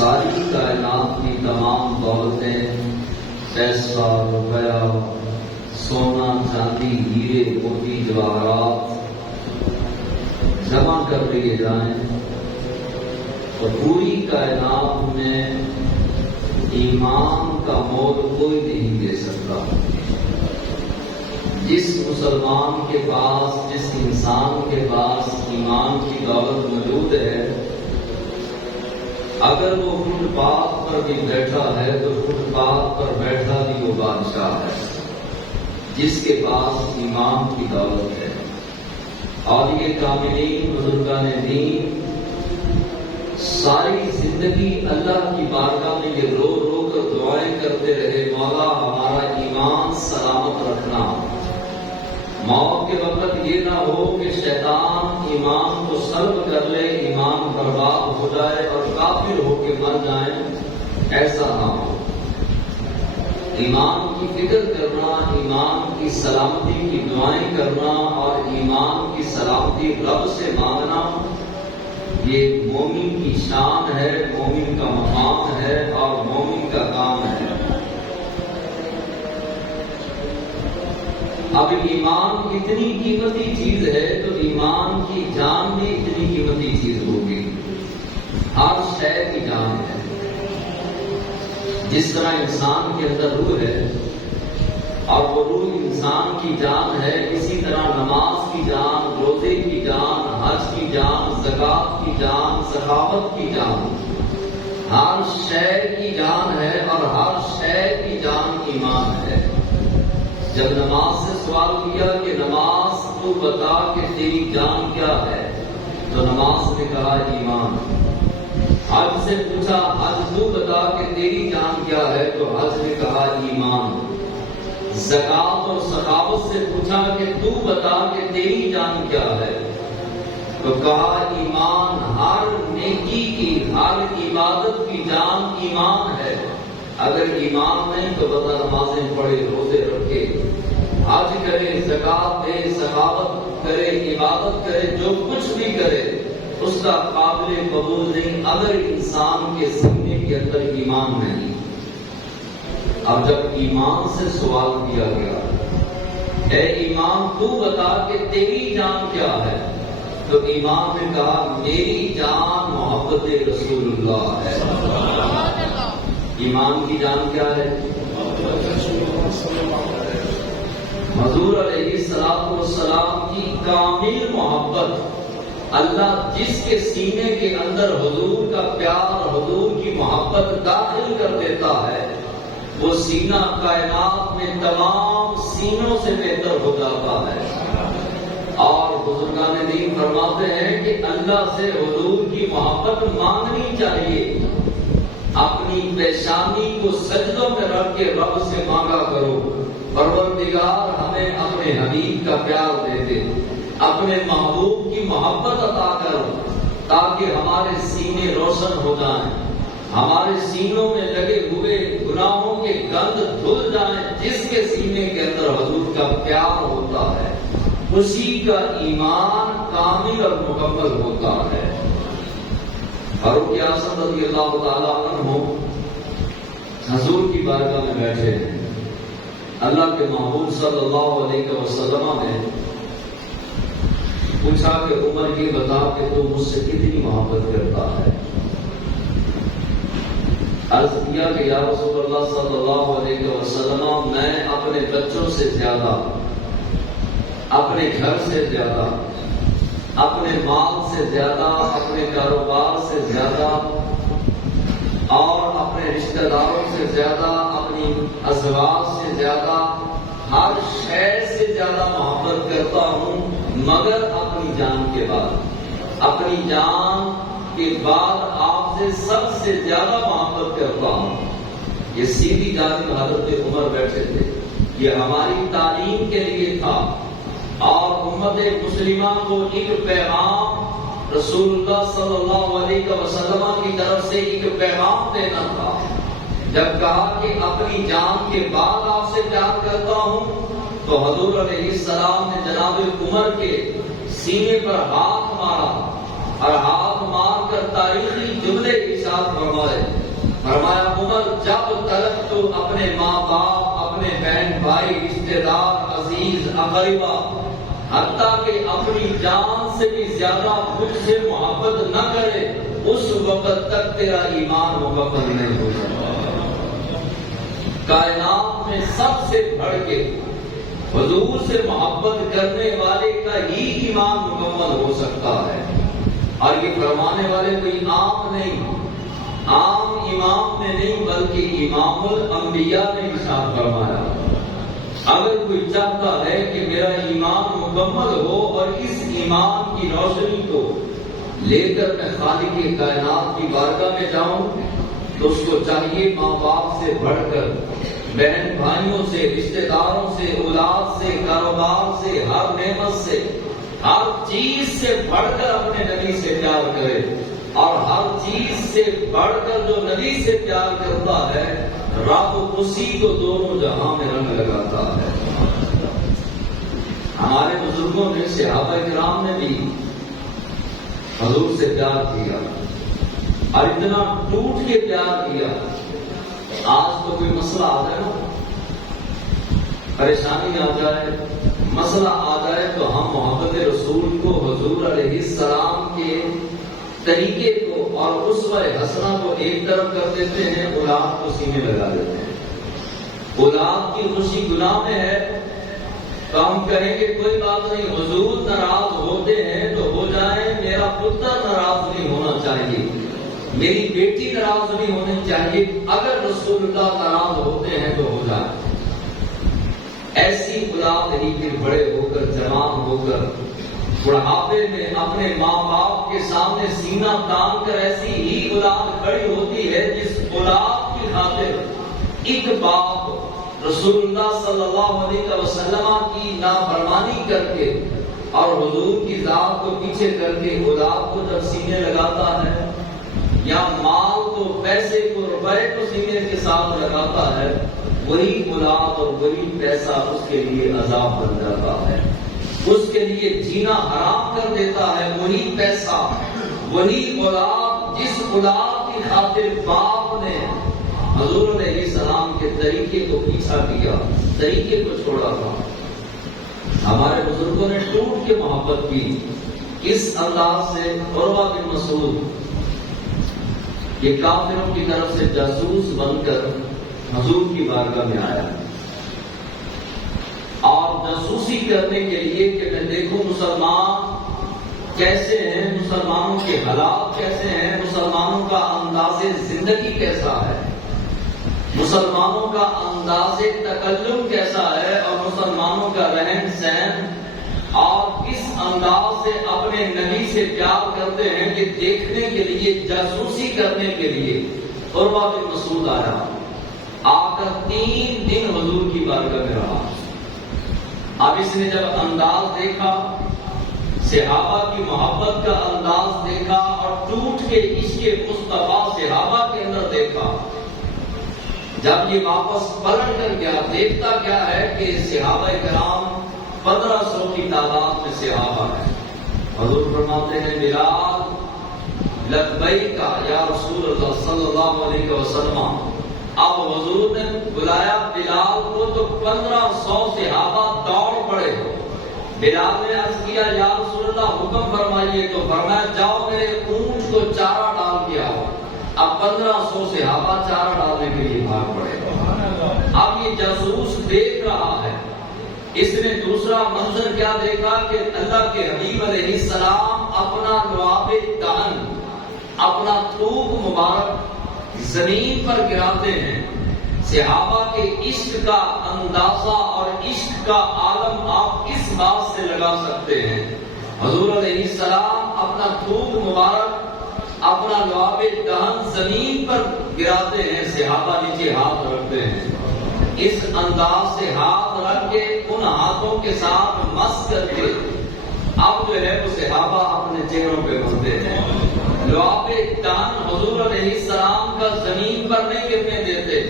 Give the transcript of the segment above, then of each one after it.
ساری کائنات کی تمام دولتیں، پیسہ، روپیہ، سونا، چاندی، ہیرے، موتی، جواہرات جمع کر لیے جائیں تو پوری کائنات میں ایمان کا مول کوئی نہیں دے سکتا۔ جس مسلمان کے پاس، جس انسان کے پاس ایمان کی دولت موجود ہے، اگر وہ فٹ پاتھ پر بھی بیٹھا ہے تو فٹ پاتھ پر بیٹھا بھی وہ بادشاہ ہے، جس کے پاس ایمان کی دولت ہے۔ اور یہ کاملین بزرگان دین ساری زندگی اللہ کی بارگاہ میں یہ رو رو کر دعائیں کرتے رہے، مولا ہمارا ایمان سلامت رکھنا، موت کے وقت یہ نہ ہو کہ شیطان ایمان کو سلب کر لے، ایمان برباد ہو جائے اور کافر ہو کے مر جائیں، ایسا نہ ہو۔ ایمان کی فکر کرنا، ایمان کی سلامتی کی دعائیں کرنا اور ایمان کی سلامتی رب سے مانگنا، یہ مومن کی شان ہے، مومن کا مقام ہے اور مومن کا کام ہے۔ اب ایمان اتنی قیمتی چیز ہے تو ایمان کی جان بھی اتنی قیمتی چیز ہوگی۔ ہر شے کی جان ہے۔ جس طرح انسان کے اندر روح ہے اور وہ روح انسان کی جان ہے، اسی طرح نماز کی جان، روزے کی جان، حج کی جان، زکوٰۃ کی جان، سخاوت کی جان، ہر شے کی جان ہے اور ہر شے کی جان ایمان ہے۔ جب نماز سے سوال کیا کہ نماز تو بتا کہ تیری جان کیا ہے، تو نماز نے کہا ایمان۔ حج سے پوچھا حج تو بتا کہ تیری جان کیا ہے، تو حج نے کہا ایمان۔ زکوٰۃ اور سخاوت سے پوچھا کہ تو بتا کہ تیری جان کیا ہے، تو کہا ایمان۔ ہر نیکی کی، ہر عبادت کی جان ایمان ہے۔ اگر ایمان نہیں تو بتا نمازیں پڑھے، روزے رکھے، حج کرے، زکوٰۃ دے، سخاوت کرے، عبادت کرے، جو کچھ بھی کرے اس کا قابل قبول نہیں اگر انسان کے سینے کے اندر ایمان نہیں۔ اب جب ایمان سے سوال کیا گیا، اے ایمان تو بتا کہ تیری جان کیا ہے، تو ایمان نے کہا میری جان محبت رسول اللہ ہے۔ ایمان کی جان کیا ہے؟ حضور علیہ الصلوۃ والسلام کی کامل محبت۔ اللہ جس کے سینے کے اندر حضور کا پیار، حضور کی محبت داخل کر دیتا ہے، وہ سینہ کائنات میں تمام سینوں سے بہتر ہو جاتا ہے۔ اور بزرگان دین فرماتے ہیں کہ اللہ سے حضور کی محبت مانگنی چاہیے۔ اپنی پیشانی کو سجدوں میں رکھ کے رب سے مانگا کرو، پروردگار ہمیں اپنے حبیب کا پیار دے دے، اپنے محبوب کی محبت عطا کرو تاکہ ہمارے سینے روشن ہو جائیں، ہمارے سینوں میں لگے ہوئے گناہوں کے گند دھل جائیں۔ جس کے سینے کے اندر حضور کا پیار ہوتا ہے اسی کا ایمان کامل اور مکمل ہوتا ہے۔ فاروق اعظم رضی اللہ تعالیٰ عنہ حضور کی بارگاہ میں بیٹھے ہیں۔ اللہ کے محبوب صلی اللہ علیہ وسلم نے پوچھا کہ عمر یہ بتا کہ تو مجھ سے کتنی محبت کرتا ہے؟ عرض کیا کہ یا رسول اللہ صلی اللہ علیہ وسلم، میں اپنے بچوں سے زیادہ، اپنے گھر سے زیادہ، اپنے مال سے زیادہ، اپنے کاروبار سے زیادہ اور اپنے رشتہ داروں سے زیادہ، اپنی ازواج سے زیادہ، ہر شے سے زیادہ محبت کرتا ہوں مگر اپنی جان کے بعد۔ اپنی جان کے بعد آپ سے سب سے زیادہ محبت کرتا ہوں۔ یہ سیدھی جانب حضرت عمر بیٹھے تھے، یہ ہماری تعلیم کے لیے تھا اور امت مسلمہ کو ایک پیغام رسول اللہ صلی اللہ علیہ وسلم کی طرف سے ایک پیغام دینا تھا۔ جب کہا کہ اپنی جان کے بعد آپ سے پیار کرتا ہوں، تو حضور علیہ السلام نے جناب عمر کے سینے پر ہاتھ مارا اور ہاتھ مار کر تاریخی جملے ارشاد فرمائے ماں باپ، اپنے بہن بھائی، رشتے دار، عزیز اقربا، حتیٰ کہ اپنی جان سے بھی زیادہ مجھ سے محبت نہ کرے، اس وقت تک تیرا ایمان مکمل نہیں ہو سکتا۔ کائنات میں سب سے بڑھ کے حضور سے محبت کرنے والے کا ہی ایمان مکمل ہو سکتا ہے۔ اور یہ فرمانے والے کوئی عام نہیں، عام امام نے نہیں، بلکہ امام الانبیاء نے ارشاد فرمایا، اگر کوئی چاہتا ہے کہ میرا ایمان مکمل ہو اور اس ایمان کی روشنی کو لے کر میں خالق کائنات کی بارگاہ میں جاؤں، تو اس کو چاہیے ماں باپ سے بڑھ کر، بہن بھائیوں سے، رشتے داروں سے، اولاد سے، کاروبار سے، ہر نعمت سے، ہر چیز سے بڑھ کر اپنے نبی سے پیار کرے، اور ہر چیز سے بڑھ کر جو نبی سے پیار کرتا ہے، رب اسی کو دونوں جہاں میں رنگ لگاتا ہے۔ ہمارے بزرگوں نے، صحابہ کرام نے بھی حضور سے پیار کیا، اور اتنا ٹوٹ کے پیار کیا۔ آج تو کوئی مسئلہ آ جائے نا، پریشانی آ جائے، مسئلہ آ جائے، تو ہم محبت رسول کو، حضور علیہ السلام کے طریقے کو اور اسوہ حسنہ کو ایک طرف کر دیتے ہیں، اولاد کو سینے لگا دیتے ہیں۔ اولاد کی خوشی گناہ میں ہے تو ہم کہیں گے کوئی بات نہیں، حضور ناراض ہوتے ہیں تو ہو جائیں، میرا پتر ناراض نہیں ہونا چاہیے، میری بیٹی ناراض نہیں ہونی چاہیے، اگر رسول اللہ ناراض ہوتے ہیں تو ہو جائے۔ ایسی اولاد ہی پھر بڑے ہو کر، جوان ہو کر، بڑھاپے میں اپنے ماں باپ کے سامنے سینہ تان کر ایسی ہی اولاد کھڑی ہوتی ہے جس اولاد کی خاطر ایک باپ رسول اللہ صلی اللہ علیہ وسلم کی نافرمانی کر کے اور حضور کی ذات کو پیچھے کر کے اولاد کو جب سینے لگاتا ہے، یا مال کو، پیسے کو، روپے کو سینے کے ساتھ لگاتا ہے، وہی اولاد اور وہی پیسہ اس کے لیے عذاب بن جاتا ہے، اس کے لیے جینا حرام کر دیتا ہے۔ وہی پیسہ، وہی اولاد، جس اولاد کی خاطر باپ نے حضور علیہ السلام کے طریقے کو پیچھا کیا، طریقے کو چھوڑا تھا۔ ہمارے بزرگوں نے ٹوٹ کے محبت کی، اس انداز سے عروہ بن مسعود یہ کافروں کی طرف سے جاسوس بن کر حضور کی بارگاہ میں آیا، اور جاسوسی کرنے کے لیے کہ میں دیکھوں مسلمان کیسے ہیں، مسلمانوں کے حالات کیسے ہیں، مسلمانوں کا انداز زندگی کیسا ہے، مسلمانوں کا انداز تکلم کیسا ہے، اور مسلمانوں کا رہن سہن اور کس انداز سے اپنے نبی سے پیار کرتے ہیں، کہ دیکھنے کے لیے، جاسوسی کرنے کے لیے عروہ بن مسعود آیا، آ کر 3 دن حضور کی بارگاہ میں رہا۔ اب اس نے جب انداز دیکھا، صحابہ کی محبت کا انداز دیکھا، اور ٹوٹ کے عشق مصطفیٰ صحابہ کے اندر دیکھا، جب یہ واپس پلٹ کر گیا، دیکھتا کیا ہے کہ صحابہ کرام 1500 کی تعداد میں صحابہ ہیں۔ حضور فرماتے ہیں، بلال لبیک یا رسول اللہ صلی اللہ علیہ وسلم۔ اب حضور نے بلایا بلال کو تو 1500 صحابہ دوڑ پڑے۔ بلال نے عرض کیا، یا رسول اللہ حکم فرمائیے، تو فرمایا جاؤ میرے اونٹ کو چارہ ڈال کے آؤ۔ اب 1500 صحابہ چارہ ڈالنے کے لیے بھاگ پڑے۔ اب یہ جاسوس دیکھ رہا ہے، اس نے دوسرا منظر کیا دیکھا کہ اللہ کے حبیب علیہ السلام اپنا لعاب دہن، اپنا تھوک مبارک زمین پر گراتے ہیں۔ صحابہ کے عشق کا اندازہ اور عشق کا عالم آپ کس بات سے لگا سکتے ہیں؟ حضور علیہ السلام اپنا تھوک مبارک، اپنا لعاب دہن زمین پر گراتے ہیں، صحابہ نیچے ہاتھ رکھتے ہیں۔ اس انداز سے ہاتھ رکھ کے ان ہاتھوں کے ساتھ مس کر کے اب جو ہے وہ صحابہ اپنے چہروں پہ بنتے ہیں۔ لعاب دہن حضور علیہ السلام کا زمین پر نہیں گرنے دیتے۔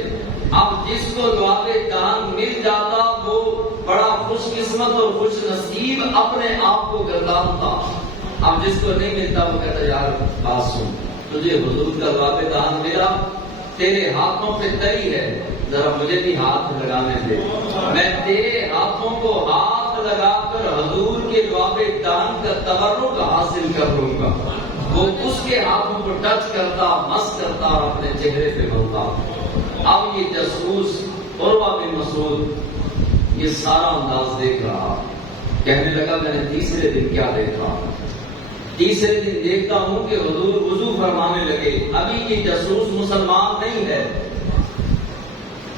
اب جس کو لعاب دہن مل جاتا وہ بڑا خوش قسمت اور خوش نصیب اپنے آپ کو گردانتا۔ اب جس کو نہیں ملتا وہ کہتا، یار بات سن، تجھے حضور کا لعاب دہن ملا، تیرے ہاتھوں پہ تری ہے، ذرا مجھے بھی ہاتھ لگانے دے، میں تیرے ہاتھوں کو ہاتھ لگا کر حضور کے لعاب دہن کا تبرک حاصل کر لوں گا۔ وہ اس کے ہاتھوں کو ٹچ کرتا، مس کرتا اور اپنے چہرے پہ بولتا۔ اب یہ جاسوس عروہ بن مسعود یہ سارا انداز دیکھ رہا، کہنے لگا میں نے تیسرے دن کیا دیکھا؟ تیسرے دن دیکھتا ہوں کہ حضور وضو فرمانے لگے۔ ابھی یہ جاسوس مسلمان نہیں ہے،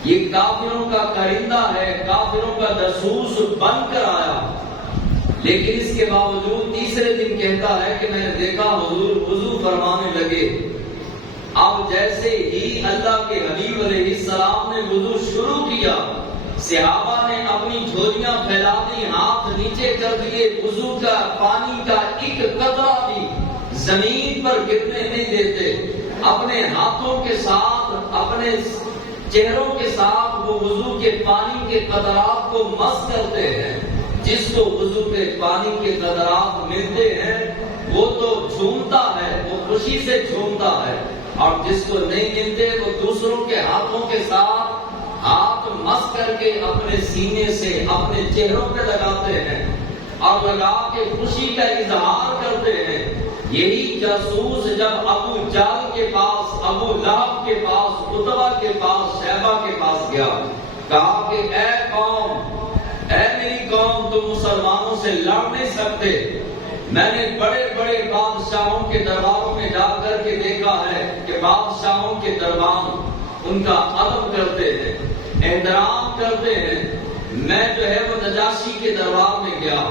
یہ کافروں کا کرندہ ہے، کافروں کا جاسوس بن کر آیا، لیکن اس کے باوجود تیسرے دن کہتا ہے کہ میں نے دیکھا حضور وضو فرمانے لگے۔ اب جیسے ہی اللہ کے حبیب علیہ السلام نے وضو شروع کیا، صحابہ نے اپنی جھولیاں پھیلا دی، ہاتھ نیچے کر دیے، وضو کا پانی کا ایک قطرہ بھی زمین پر گرنے نہیں دیتے، اپنے ہاتھوں کے ساتھ، اپنے چہروں کے ساتھ وہ وضو کے پانی کے قطرات کو مس کرتے ہیں۔ جس کو وضو کے پانی کے قطرات ملتے ہیں وہ تو جھومتا ہے، وہ خوشی سے جھومتا ہے، اور جس کو نہیں ملتے وہ دوسروں کے ہاتھوں کے ساتھ ہاتھ مس کر کے اپنے سینے سے اپنے چہروں پہ لگاتے ہیں اور لگا کے خوشی کا اظہار کرتے ہیں۔ یہی جاسوس جب ابو جہل کے پاس، ابو لہب کے پاس، عتبہ کے پاس، شیبہ کے پاس گیا، کہا کہ اے قوم، اے میری قوم، تم مسلمانوں سے لڑ نہیں سکتے۔ میں نے بڑے بڑے بادشاہوں کے درباروں میں جا کر کے دیکھا ہے کہ بادشاہوں کے دربان ان کا ادب کرتے ہیں، احترام کرتے ہیں۔ میں جو ہے وہ نجاشی کے دربار میں گیا،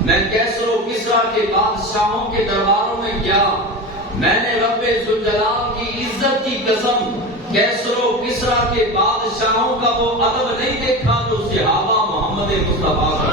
میں کیسر و کسریٰ کے بادشاہوں کے درباروں میں گیا، میں نے رب ذوالجلال کی عزت کی قسم کیسر و کسریٰ کے بادشاہوں کا وہ ادب نہیں دیکھا جو صحابہ محمد مصطفیٰ کا